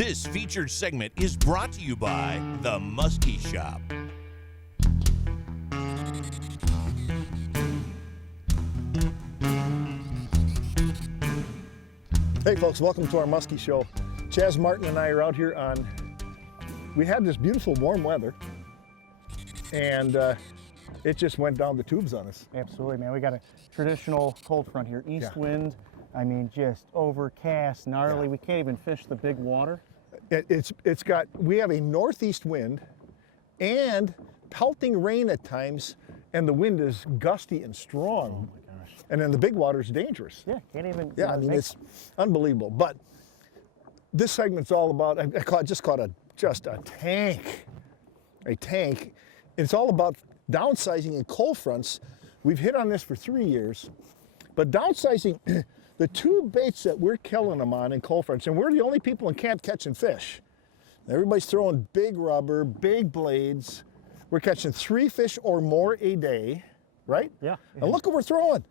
This featured segment is brought to you by the Musky Shop. Hey folks, welcome to our Musky Show. Chaz Martin and I are out here we had this beautiful warm weather, and it just went down the tubes on us. Absolutely, man. We got a traditional cold front here. East wind, I mean, just overcast, gnarly. We can't even fish the big water. We have a northeast wind and pelting rain at times, and the wind is gusty and strong. Oh my gosh. And then the big water is dangerous. Yeah, can't even. Yeah, I mean, it's unbelievable. But this segment's all about, just caught a tank. A tank. It's all about downsizing in cold fronts. We've hit on this for 3 years. But downsizing, the two baits that we're killing them on in cold fronts, and we're the only people in camp catching fish. Everybody's throwing big rubber, big blades. We're catching 3 fish or more a day, right? Yeah. And look what we're throwing.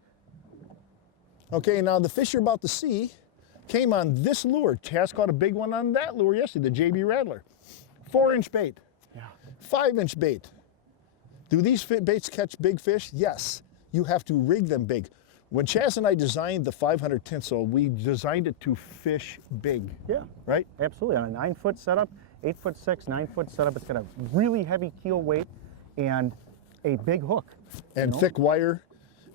Okay, now the fish you're about to see came on this lure. Chaz caught a big one on that lure yesterday, the JB Rattler. 4-inch bait, 5-inch bait. Do these baits catch big fish? Yes. You have to rig them big. When Chaz and I designed the 500 tinsel, we designed it to fish big. Yeah. Right? Absolutely. On a 9-foot setup, 8'6", 9-foot setup, it's got a really heavy keel weight and a big hook. And thick wire,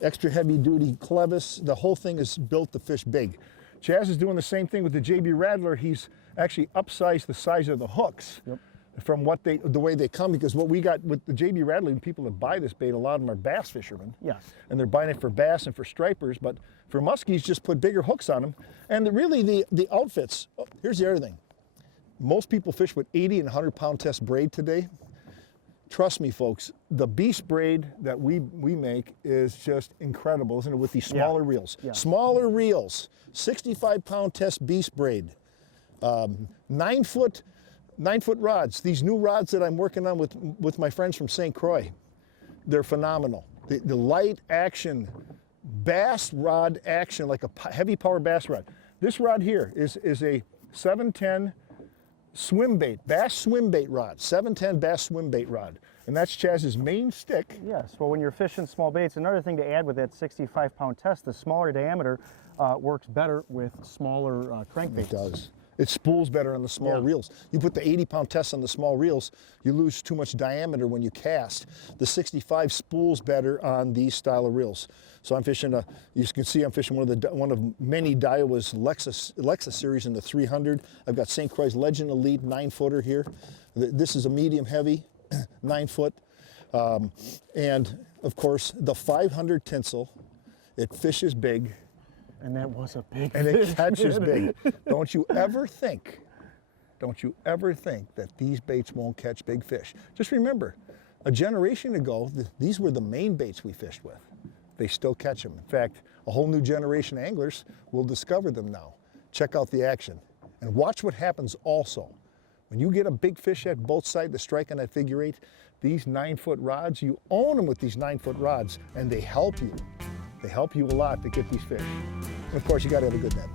extra heavy duty clevis. The whole thing is built to fish big. Chaz is doing the same thing with the JB Rattler. He's actually upsized the size of the hooks from the way they come, because what we got with the JB Rattler, and people that buy this bait, a lot of them are bass fishermen. Yes. And they're buying it for bass and for stripers, but for muskies, just put bigger hooks on them. And really the outfits, here's the other thing. Most people fish with 80 and 100 pound test braid today. Trust me, folks, the beast braid that we make is just incredible, isn't it, with these smaller reels. Yeah. Smaller reels, 65 pound test beast braid, 9-foot rods. These new rods that I'm working on with my friends from St. Croix, they're phenomenal. The light action, bass rod action, like a heavy power bass rod. This rod here is a 710 swim bait, bass swim bait rod, 710 bass swim bait rod. And that's Chaz's main stick. Yes, well, when you're fishing small baits, another thing to add with that 65 pound test, the smaller diameter works better with smaller crankbaits. It does. It spools better on the small reels. You put the 80 pound test on the small reels, you lose too much diameter when you cast. The 65 spools better on these style of reels. So I'm fishing you can see I'm fishing one of many Daiwa's Lexus series in the 300. I've got St. Croix's Legend Elite 9-footer here. This is a medium heavy 9-foot. And of course the 500 tinsel, it fishes big. And that was a big and fish. It catches big. Don't you ever think that these baits won't catch big fish. Just remember, a generation ago, these were the main baits we fished with. They still catch them. In fact, a whole new generation of anglers will discover them now. Check out the action. And watch what happens also. When you get a big fish at Boatside to strike on that figure 8, these 9-foot rods, you own them with these 9-foot rods, and they help you. They help you a lot to get these fish. And of course, you gotta have a good net.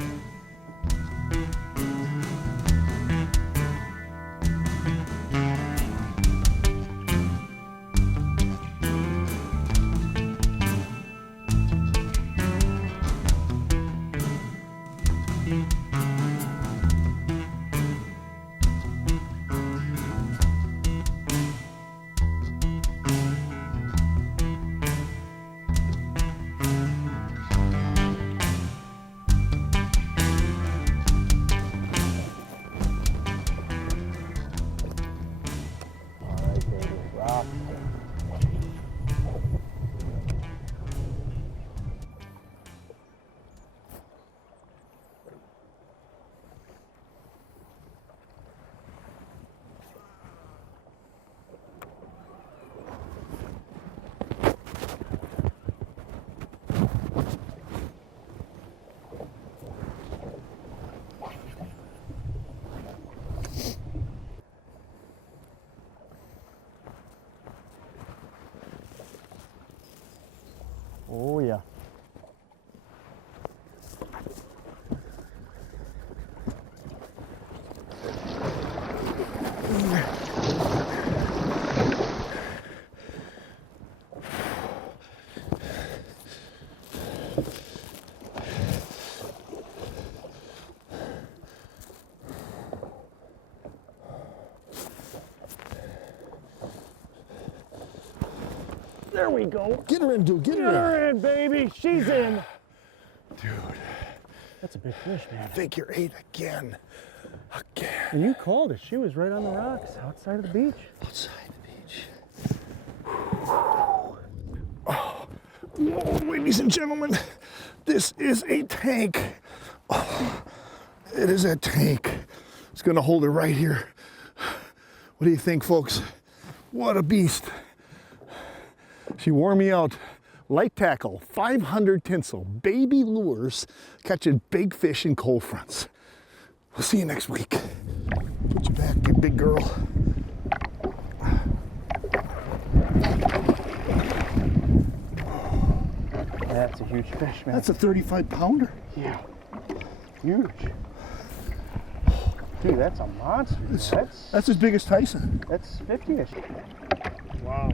There we go. Get her in, dude. Get Get her in. her in, baby. She's in. Dude, That's a big fish, man. figure 8 again. Again. And you called it. She was right on the rocks outside of the beach. Outside the beach. Oh, whoa, ladies and gentlemen, this is a tank. Oh, it is a tank. It's gonna hold her right here. What do you think, folks? What a beast. She wore me out. Light tackle, 500 tinsel, baby lures, catching big fish in cold fronts. We'll see you next week. Put you back, you big girl. That's a huge fish, man. That's a 35-pounder. Yeah. Huge. Dude, that's a monster. That's as big as Tyson. That's 50-ish. Wow.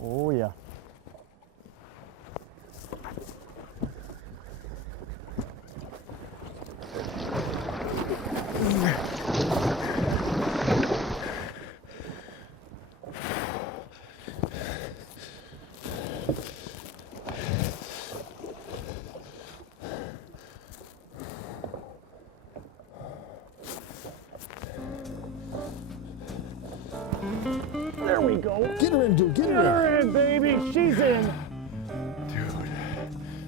Oh, yeah. There we go. Get her in, dude. Get Get her her in, baby. She's in. in. Dude,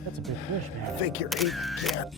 That's a big fish, man. figure 8 again.